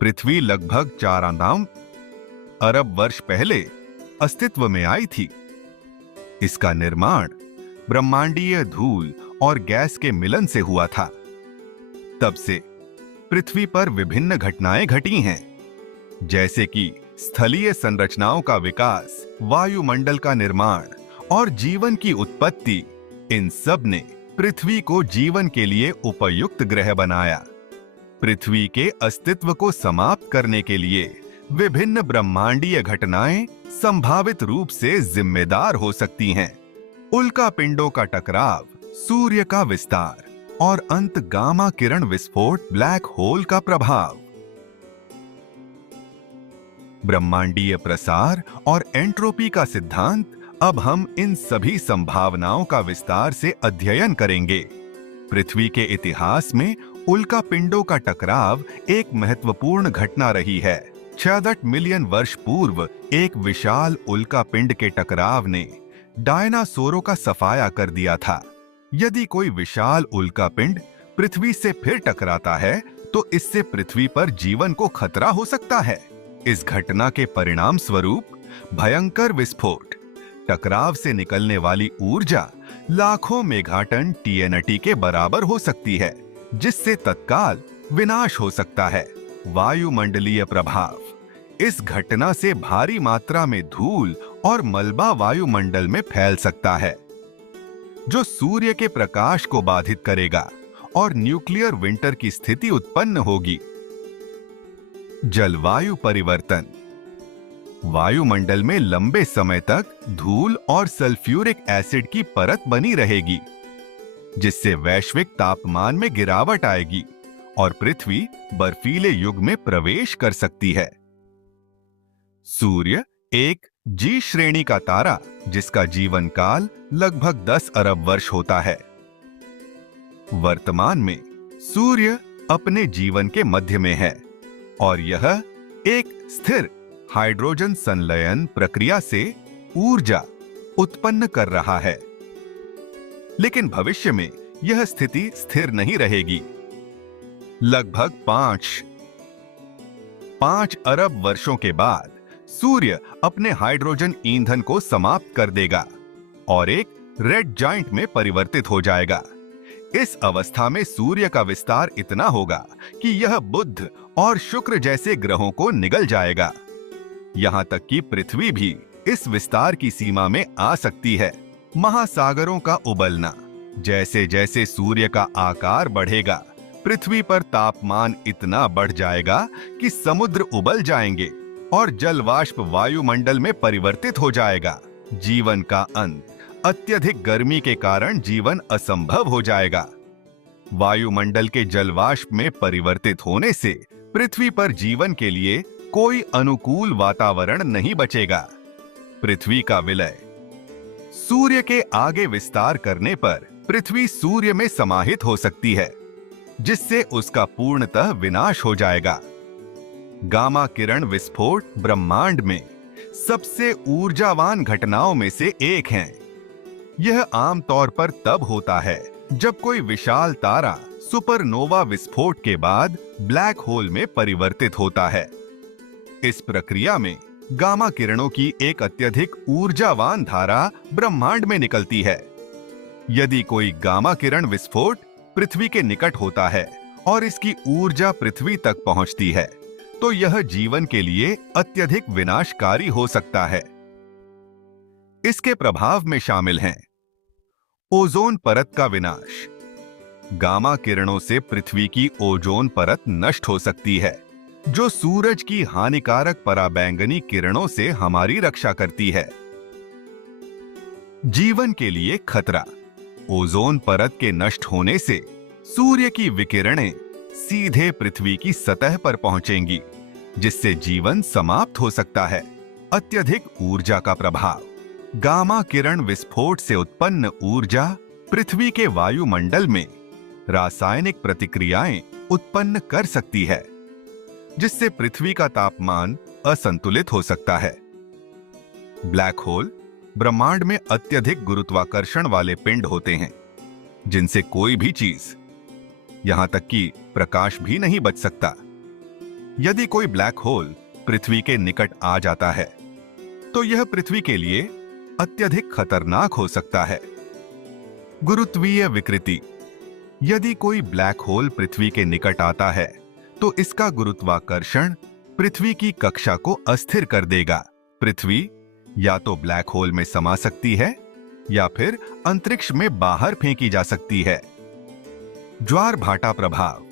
पृथ्वी लगभग 4 अरब वर्ष पहले अस्तित्व में आई थी। इसका निर्माण ब्रह्मांडीय धूल और गैस के मिलन से हुआ था। तब से पृथ्वी पर विभिन्न घटनाएं घटी हैं, जैसे कि स्थलीय संरचनाओं का विकास, वायुमंडल का निर्माण और जीवन की उत्पत्ति। इन सब ने पृथ्वी को जीवन के लिए उपयुक्त ग्रह बनाया। पृथ्वी के अस्तित्व को समाप्त करने के लिए विभिन्न ब्रह्मांडीय घटनाएं संभावित रूप से जिम्मेदार हो सकती हैं। उल्का पिंडों का टकराव, सूर्य का विस्तार और अंत गामा किरण विस्फोट, ब्लैक होल का प्रभाव। ब्रह्मांडीय प्रसार और एंट्रोपी का सिद्धांत। अब हम इन सभी संभावनाओं का विस्तार से अध्ययन करेंगे। पृथ्वी के इतिहास में उल्का पिंडों का टकराव एक महत्वपूर्ण घटना रही है। 66 मिलियन वर्ष पूर्व एक विशाल उल्का पिंड के टकराव ने डायनासोरों का सफाया कर दिया था। यदि कोई विशाल उल्का पिंड पृथ्वी से फिर टकराता है तो इससे पृथ्वी पर जीवन को खतरा हो सकता है। इस घटना के परिणाम स्वरूप भयंकर विस्फोट, टकराव से निकलने वाली ऊर्जा लाखों मेगाटन TNT के बराबर हो सकती है, जिससे तत्काल विनाश हो सकता है। वायुमंडलीय प्रभाव। इस घटना से भारी मात्रा में धूल और मलबा वायुमंडल में फैल सकता है, जो सूर्य के प्रकाश को बाधित करेगा और न्यूक्लियर विंटर की स्थिति उत्पन्न होगी। जलवायु परिवर्तन। वायुमंडल में लंबे समय तक धूल और सल्फ्यूरिक एसिड की परत बनी रहेगी, जिससे वैश्विक तापमान में गिरावट आएगी और पृथ्वी बर्फीले युग में प्रवेश कर सकती है। सूर्य एक G श्रेणी का तारा, जिसका जीवन काल लगभग 10 अरब वर्ष होता है। वर्तमान में सूर्य अपने जीवन के मध्य में है और यह एक स्थिर हाइड्रोजन संलयन प्रक्रिया से ऊर्जा उत्पन्न कर रहा है। लेकिन भविष्य में यह स्थिति स्थिर नहीं रहेगी। लगभग 5 अरब वर्षों के बाद सूर्य अपने हाइड्रोजन ईंधन को समाप्त कर देगा और एक रेड जाइंट में परिवर्तित हो जाएगा। इस अवस्था में सूर्य का विस्तार इतना होगा कि यह बुध और शुक्र जैसे ग्रहों को निगल जाएगा। यहां तक कि पृथ्वी भी इस विस्तार की सीमा में आ सकती है। महासागरों का उबलना। जैसे जैसे सूर्य का आकार बढ़ेगा, पृथ्वी पर तापमान इतना बढ़ जाएगा कि समुद्र उबल जाएंगे और जलवाष्प वायुमंडल में परिवर्तित हो जाएगा। जीवन का अंत। अत्यधिक गर्मी के कारण जीवन असंभव हो जाएगा। वायुमंडल के जलवाष्प में परिवर्तित होने से पृथ्वी पर जीवन के लिए कोई अनुकूल वातावरण नहीं बचेगा। पृथ्वी का विलय। सूर्य के आगे विस्तार करने पर पृथ्वी सूर्य में समाहित हो सकती है, जिससे उसका पूर्णतः विनाश हो जाएगा। गामा किरण विस्फोट ब्रह्मांड में सबसे ऊर्जावान घटनाओं में से एक है। यह आमतौर पर तब होता है जब कोई विशाल तारा सुपरनोवा विस्फोट के बाद ब्लैक होल में परिवर्तित होता है। इस प्रक्रिया में गामा किरणों की एक अत्यधिक ऊर्जावान धारा ब्रह्मांड में निकलती है। यदि कोई गामा किरण विस्फोट पृथ्वी के निकट होता है और इसकी ऊर्जा पृथ्वी तक पहुंचती है, तो यह जीवन के लिए अत्यधिक विनाशकारी हो सकता है। इसके प्रभाव में शामिल हैं ओजोन परत का विनाश। गामा किरणों से पृथ्वी की ओजोन परत नष्ट हो सकती है, जो सूरज की हानिकारक पराबैंगनी किरणों से हमारी रक्षा करती है। जीवन के लिए खतरा। ओजोन परत के नष्ट होने से सूर्य की विकिरणें सीधे पृथ्वी की सतह पर पहुंचेंगी, जिससे जीवन समाप्त हो सकता है। अत्यधिक ऊर्जा का प्रभाव। गामा किरण विस्फोट से उत्पन्न ऊर्जा पृथ्वी के वायुमंडल में रासायनिक प्रतिक्रियाएं उत्पन्न कर सकती है, जिससे पृथ्वी का तापमान असंतुलित हो सकता है। ब्लैक होल ब्रह्मांड में अत्यधिक गुरुत्वाकर्षण वाले पिंड होते हैं, जिनसे कोई भी चीज, यहां तक कि प्रकाश भी नहीं बच सकता। यदि कोई ब्लैक होल पृथ्वी के निकट आ जाता है तो यह पृथ्वी के लिए अत्यधिक खतरनाक हो सकता है। गुरुत्वीय विकृति। यदि कोई ब्लैक होल पृथ्वी के निकट आता है तो इसका गुरुत्वाकर्षण पृथ्वी की कक्षा को अस्थिर कर देगा। पृथ्वी या तो ब्लैक होल में समा सकती है या फिर अंतरिक्ष में बाहर फेंकी जा सकती है। ज्वार भाटा प्रभाव।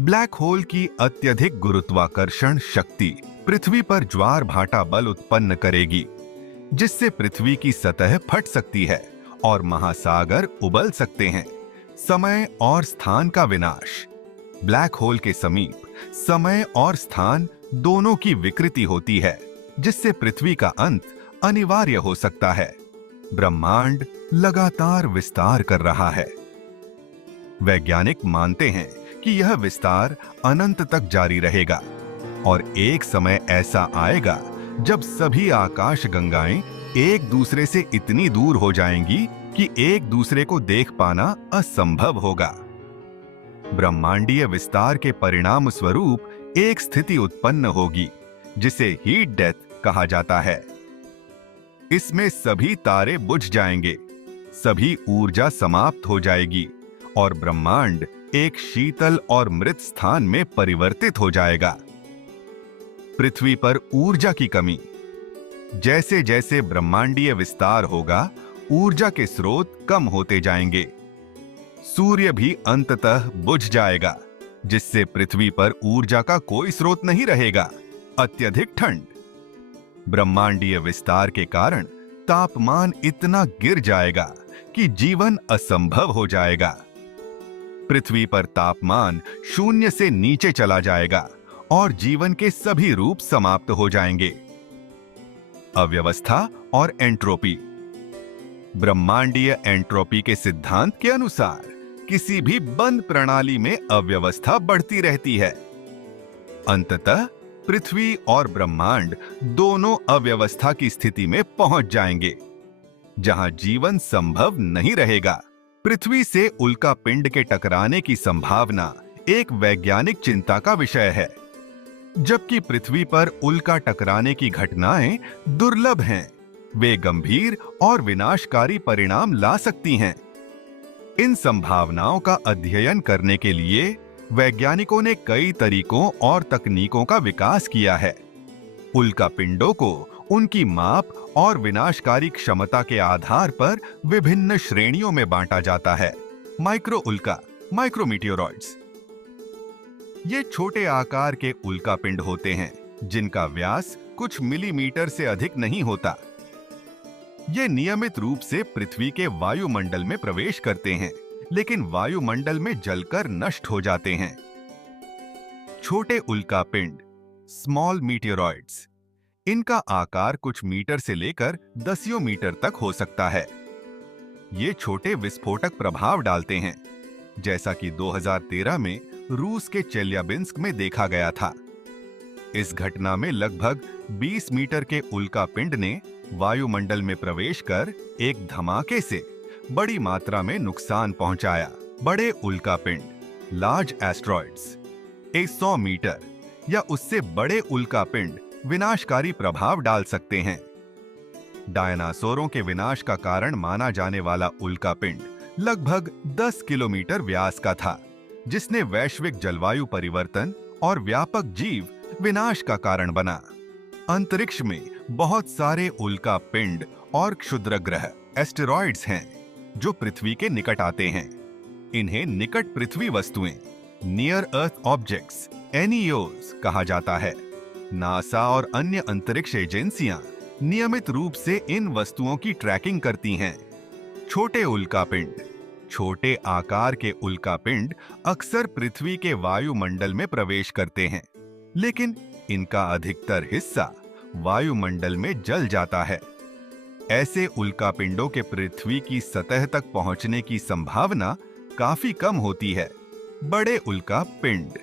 ब्लैक होल की अत्यधिक गुरुत्वाकर्षण शक्ति पृथ्वी पर ज्वार भाटा बल उत्पन्न करेगी, जिससे पृथ्वी की सतह फट सकती है और महासागर उबल सकते हैं। समय और स्थान का विनाश। ब्लैक होल के समीप समय और स्थान दोनों की विकृति होती है, जिससे पृथ्वी का अंत अनिवार्य हो सकता है। ब्रह्मांड लगातार विस्तार कर रहा है। वैज्ञानिक मानते हैं कि यह विस्तार अनंत तक जारी रहेगा और एक समय ऐसा आएगा जब सभी आकाश गंगाएं एक दूसरे से इतनी दूर हो जाएंगी कि एक दूसरे को देख पाना असंभव होगा। ब्रह्मांडीय विस्तार के परिणाम स्वरूप एक स्थिति उत्पन्न होगी जिसे हीट डेथ कहा जाता है। इसमें सभी तारे बुझ जाएंगे, सभी ऊर्जा समाप्त हो जाएगी और ब्रह्मांड एक शीतल और मृत स्थान में परिवर्तित हो जाएगा। पृथ्वी पर ऊर्जा की कमी। जैसे जैसे ब्रह्मांडीय विस्तार होगा, ऊर्जा के स्रोत कम होते जाएंगे। सूर्य भी अंततः बुझ जाएगा, जिससे पृथ्वी पर ऊर्जा का कोई स्रोत नहीं रहेगा। अत्यधिक ठंड। ब्रह्मांडीय विस्तार के कारण तापमान इतना गिर जाएगा कि जीवन असंभव हो जाएगा। पृथ्वी पर तापमान शून्य से नीचे चला जाएगा और जीवन के सभी रूप समाप्त हो जाएंगे। अव्यवस्था और एंट्रोपी। ब्रह्मांडीय एंट्रोपी के सिद्धांत के अनुसार किसी भी बंद प्रणाली में अव्यवस्था बढ़ती रहती है। अंततः पृथ्वी और ब्रह्मांड दोनों अव्यवस्था की स्थिति में पहुंच जाएंगे, जहां जीवन संभव नहीं रहेगा। पृथ्वी से उल्का पिंड के टकराने की संभावना एक वैज्ञानिक चिंता का विषय है, जबकि पृथ्वी पर उल्का टकराने की घटनाएं दुर्लभ हैं। वे गंभीर और विनाशकारी परिणाम ला सकती हैं। इन संभावनाओं का अध्ययन करने के लिए वैज्ञानिकों ने कई तरीकों और तकनीकों का विकास किया है। उल्का पिंडों को उनकी माप और विनाशकारी क्षमता के आधार पर विभिन्न श्रेणियों में बांटा जाता है। माइक्रो उल्का, माइक्रोमीटियोरॉइड्स। ये छोटे आकार के उल्का पिंड होते हैं जिनका व्यास कुछ मिलीमीटर से अधिक नहीं होता। ये नियमित रूप से पृथ्वी के वायुमंडल में प्रवेश करते हैं, लेकिन वायुमंडल में जलकर नष्ट हो जाते हैं। छोटे उल्का पिंड, स्मॉल मीटियोरॉइड्स। इनका आकार कुछ मीटर से लेकर दसियों मीटर तक हो सकता है। ये छोटे विस्फोटक प्रभाव डालते हैं, जैसा कि 2013 में रूस के चेल्याबिंस्क में देखा गया था। इस घटना में लगभग 20 मीटर के उल्का पिंड ने वायुमंडल में प्रवेश कर एक धमाके से बड़ी मात्रा में नुकसान पहुंचाया। बड़े उल्का पिंड, लार्ज एस्ट्रॉइड्स। 100 मीटर या उससे बड़े उल्का पिंड विनाशकारी प्रभाव डाल सकते हैं। डायनासोरों के विनाश का कारण माना जाने वाला उल्का पिंड लगभग 10 किलोमीटर व्यास का था, जिसने वैश्विक जलवायु परिवर्तन और व्यापक जीव विनाश का कारण बना। अंतरिक्ष में बहुत सारे उल्का पिंड और क्षुद्रग्रह, एस्टेरॉइड्स हैं, जो पृथ्वी के निकट आते हैं। इन्हें निकट पृथ्वी वस्तुएं, नियर अर्थ ऑब्जेक्ट्स, NEOs कहा जाता है। नासा और अन्य अंतरिक्ष एजेंसियां नियमित रूप से इन वस्तुओं की ट्रैकिंग करती हैं। छोटे उल्का पिंड। छोटे आकार के उल्का पिंड अक्सर पृथ्वी के वायुमंडल में प्रवेश करते हैं, लेकिन इनका अधिकतर हिस्सा वायुमंडल में जल जाता है। ऐसे उल्का पिंडों के पृथ्वी की सतह तक पहुंचने की संभावना काफी कम होती है। बड़े उल्का पिंड।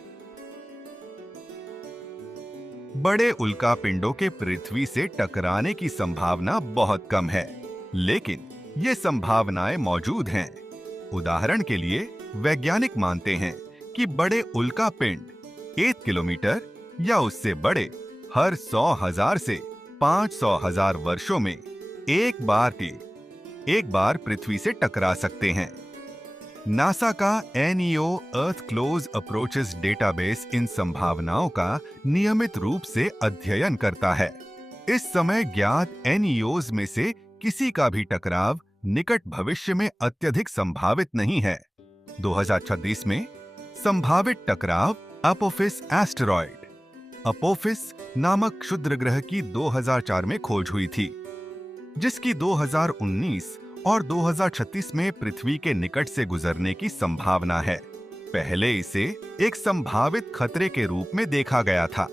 बड़े उल्का पिंडों के पृथ्वी से टकराने की संभावना बहुत कम है, लेकिन ये संभावनाएं मौजूद हैं। उदाहरण के लिए वैज्ञानिक मानते हैं कि बड़े उल्का पिंड 1 किलोमीटर या उससे बड़े हर 100,000 से 500,000 वर्षों में एक बार पृथ्वी से टकरा सकते हैं। नासा का NEO अर्थ क्लोज अप्रोचेस डेटाबेस इन संभावनाओं का नियमित रूप से अध्ययन करता है। इस समय ज्ञात NEOs में से किसी का भी टकराव निकट भविष्य में अत्यधिक संभावित नहीं है। 2036 में संभावित टकराव अपोफिस एस्टेरॉयड अपोफिस नामक क्षुद्र ग्रह की 2004 में खोज हुई थी, जिसकी 2019 और 2036 में पृथ्वी के निकट से गुजरने की संभावना है। पहले इसे एक संभावित खतरे के रूप में देखा गया था,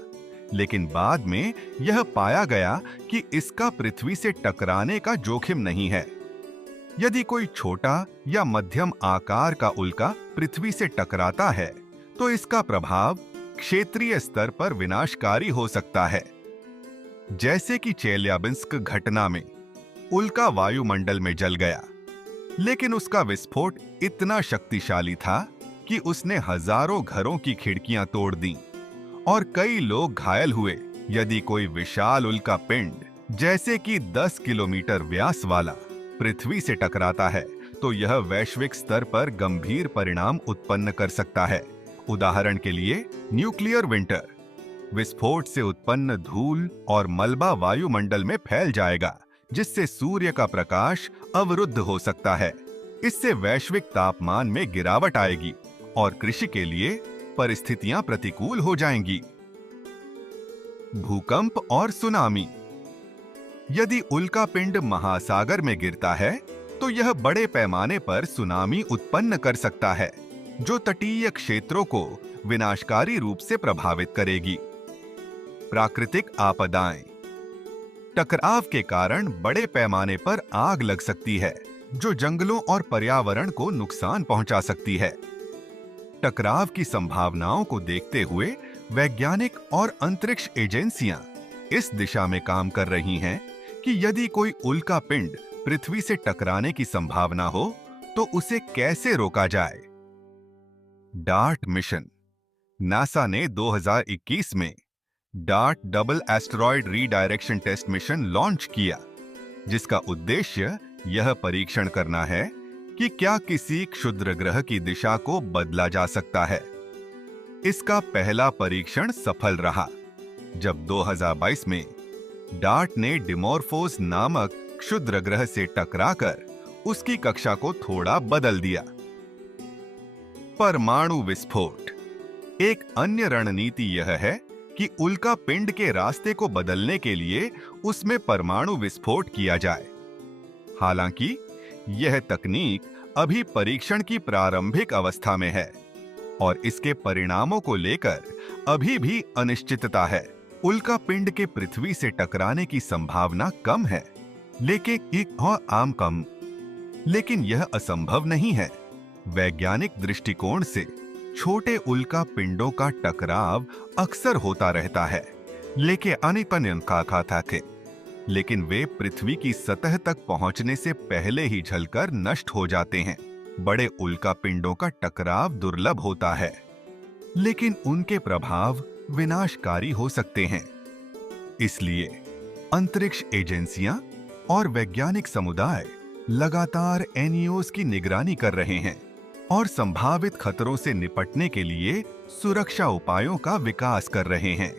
लेकिन बाद में यह पाया गया कि इसका पृथ्वी से टकराने का जोखिम नहीं है। यदि कोई छोटा या मध्यम आकार का उल्का पृथ्वी से टकराता है, तो इसका प्रभाव क्षेत्रीय स्तर पर विनाशकारी हो सकता है। जैसे कि चेल्याबिंस्क घटना में उल्का वायुमंडल में जल गया, लेकिन उसका विस्फोट इतना शक्तिशाली था कि उसने हजारों घरों की खिड़कियां तोड़ दी और कई लोग घायल हुए। यदि कोई विशाल उल्का पिंड, जैसे कि 10 किलोमीटर व्यास वाला, पृथ्वी से टकराता है, तो यह वैश्विक स्तर पर गंभीर परिणाम उत्पन्न कर सकता है। उदाहरण के लिए न्यूक्लियर विंटर, विस्फोट से उत्पन्न धूल और मलबा वायुमंडल में फैल जाएगा, जिससे सूर्य का प्रकाश अवरुद्ध हो सकता है। इससे वैश्विक तापमान में गिरावट आएगी और कृषि के लिए परिस्थितियां प्रतिकूल हो जाएंगी। भूकंप और सुनामी। यदि उल्का पिंड महासागर में गिरता है, तो यह बड़े पैमाने पर सुनामी उत्पन्न कर सकता है, जो तटीय क्षेत्रों को विनाशकारी रूप से प्रभावित करेगी। प्राकृतिक आपदाएं। टकराव के कारण बड़े पैमाने पर आग लग सकती है, जो जंगलों और पर्यावरण को नुकसान पहुंचा सकती है। टकराव की संभावनाओं को देखते हुए वैज्ञानिक और अंतरिक्ष एजेंसियां इस दिशा में काम कर रही हैं कि यदि कोई उल्का पिंड पृथ्वी से टकराने की संभावना हो, तो उसे कैसे रोका जाए। Dart mission. नासा ने 2021 में DART double asteroid redirection test mission launch किया, जिसका उद्देश्य यह परीक्षण करना है कि क्या किसी क्षुद्र ग्रह की दिशा को बदला जा सकता है। इसका पहला परीक्षण सफल रहा, जब 2022 में डार्ट ने डिमोर्फोस नामक क्षुद्र ग्रह से टकराकर उसकी कक्षा को थोड़ा बदल दिया। परमाणु विस्फोट। एक अन्य रणनीति यह है कि उल्का पिंड के रास्ते को बदलने के लिए उसमें परमाणु विस्फोट किया जाए। हालांकि यह तकनीक अभी परीक्षण की प्रारंभिक अवस्था में है और इसके परिणामों को लेकर अभी भी अनिश्चितता है। उल्का पिंड के पृथ्वी से टकराने की संभावना कम है, लेकिन यह असंभव नहीं है। वैज्ञानिक दृष्टिकोण से छोटे उल्का पिंडों का टकराव अक्सर होता रहता है, लेकिन वे पृथ्वी की सतह तक पहुंचने से पहले ही जलकर नष्ट हो जाते हैं। बड़े उल्का पिंडों का टकराव दुर्लभ होता है, लेकिन उनके प्रभाव विनाशकारी हो सकते हैं। इसलिए अंतरिक्ष एजेंसियां और वैज्ञानिक समुदाय लगातार NEOs की निगरानी कर रहे हैं और संभावित खतरों से निपटने के लिए सुरक्षा उपायों का विकास कर रहे हैं।